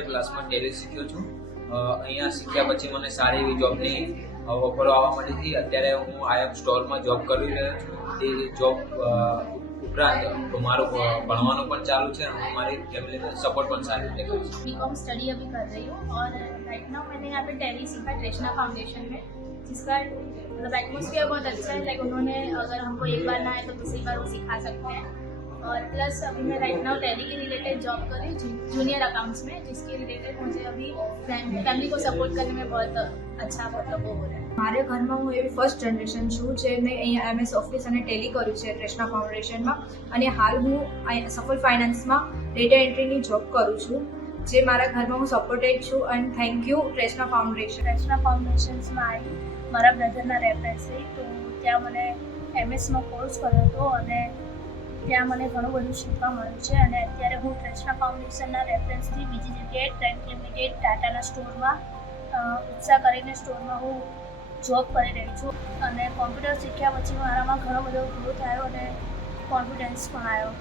Computer ક્લાસમાં Tally શીખ્યો છું. અહીંયા શીખ્યા પછી મને સારી એવી જોબની ઓફરો આવવા મળી હતી. અત્યારે હું આઈએમ સ્ટોરમાં જોબ કરી રહ્યો છું. તે જોબ ઉપરાંત મારું ભણવાનું પણ ચાલુ છે અને હું મારી फैमिली को सपोर्ट પણ सारी રીતે करूँ. बीकॉम स्टडी अभी कर रही हूँ और राइट नाउ मैंने यहाँ पे टैली सीखा ट्रेशना फाउंडेशन में, जिसका मतलब एटमोसफियर बहुत अच्छा है. लाइक उन्होंने अगर हमको एक बार ना आए तो दूसरी बार वो सिखा सकते हैं. और प्लस अभी मैं राइट नाउ टैली के रिलेटेड जॉब कर रही हूँ जूनियर अकाउंट्स में, जिसके रिलेटेड मुझे अभी फैमिली को सपोर्ट करने में बहुत अच्छा मतलब वो हो रहा है. મારે ઘરમાં હું એવી ફર્સ્ટ જનરેશન છું જે મેં અહીંયા MS ઓફિસ અને ટેલી કર્યું છે ટ્રેશના ફાઉન્ડેશનમાં, અને હાલ હું સફળ ફાઇનાન્સમાં ડેટા એન્ટ્રીની જોબ કરું છું, જે મારા ઘરમાં હું સપોર્ટેડ છું. And thank you Trishna foundation. Trishna ફાઉન્ડેશન્સમાં આવી મારા બ્રધરના રેફરન્સથી, તો ત્યાં મને MS નો કોર્સ કર્યો હતો અને ત્યાં મને ઘણું બધું શીખવા મળ્યું છે. અને અત્યારે હું ટ્રેશના ફાઉન્ડેશનના રેફરન્સથી બીજી જગ્યાએ ટ્રેન્ડ લિમિટેડ ટાટાના સ્ટોરમાં ઉત્સાહ કરીને સ્ટોરમાં હું જોબ કરી રહી છું. અને કોમ્પ્યુટર શીખ્યા પછી મારામાં ઘણો બધો ગ્રોથ આવ્યો અને કોન્ફિડન્સ પણ આવ્યો.